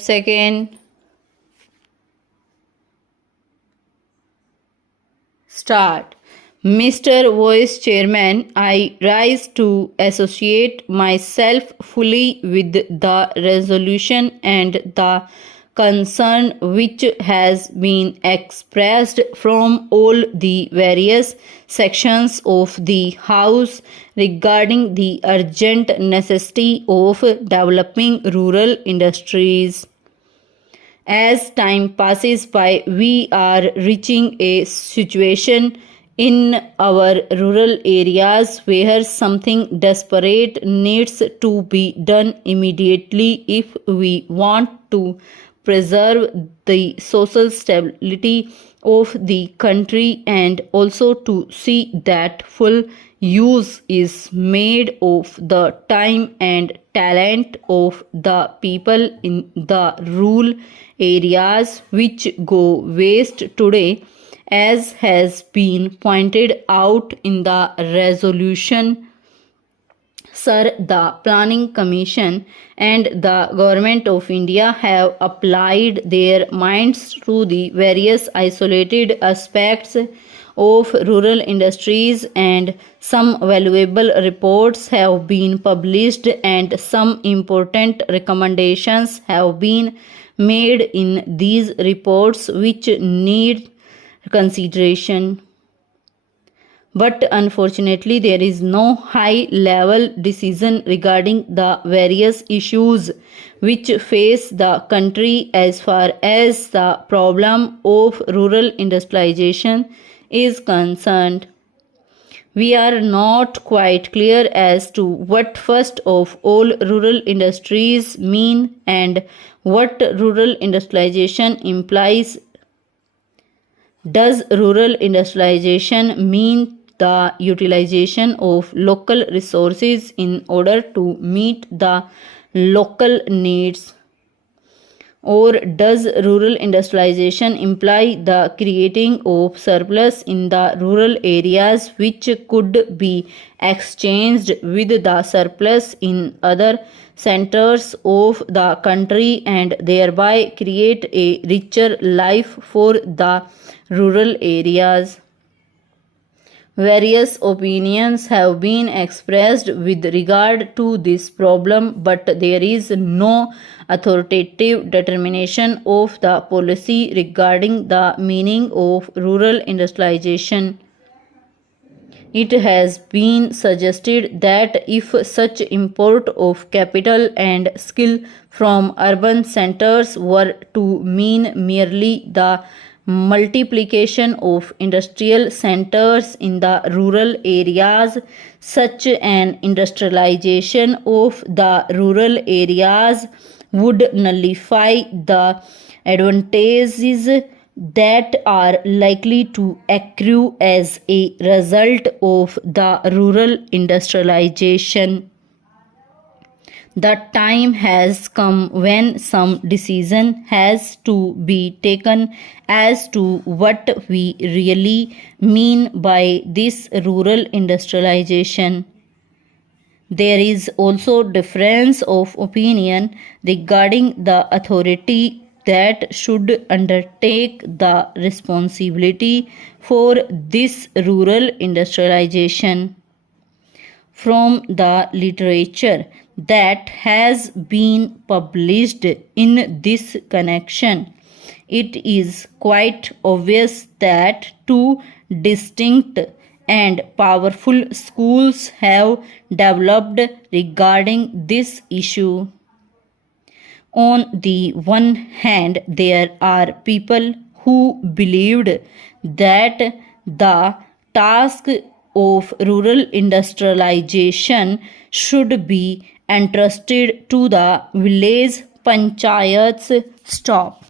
seconds. Start. Mr. Vice Chairman, I rise to associate myself fully with the resolution and the concern which has been expressed from all the various sections of the House regarding the urgent necessity of developing rural industries. As time passes by, we are reaching a situation in our rural areas where something desperate needs to be done immediately if we want to preserve the social stability of the country and also to see that full use is made of the time and talent of the people in the rural areas which go waste today, as has been pointed out in the resolution. Sir, the Planning Commission and the Government of India have applied their minds to the various isolated aspects of rural industries, and some valuable reports have been published and some important recommendations have been made in these reports which need consideration. But unfortunately, there is no high level decision regarding the various issues which face the country as far as the problem of rural industrialization is concerned. We are not quite clear as to what first of all rural industries mean and what rural industrialization implies. Does rural industrialization mean the utilization of local resources in order to meet the local needs? Or does rural industrialization imply the creating of surplus in the rural areas which could be exchanged with the surplus in other centers of the country and thereby create a richer life for the rural areas? Various opinions have been expressed with regard to this problem, but there is no authoritative determination of the policy regarding the meaning of rural industrialization. It has been suggested that if such import of capital and skill from urban centers were to mean merely the multiplication of industrial centers in the rural areas, such an industrialization of the rural areas would nullify the advantages that are likely to accrue as a result of the rural industrialization. The time has come when some decision has to be taken as to what we really mean by this rural industrialization. There is also difference of opinion regarding the authority that should undertake the responsibility for this rural industrialization. From the literature that has been published in this connection, it is quite obvious that two distinct and powerful schools have developed regarding this issue. On the one hand, there are people who believed that the task of rural industrialization should be entrusted to the village panchayats. Stop.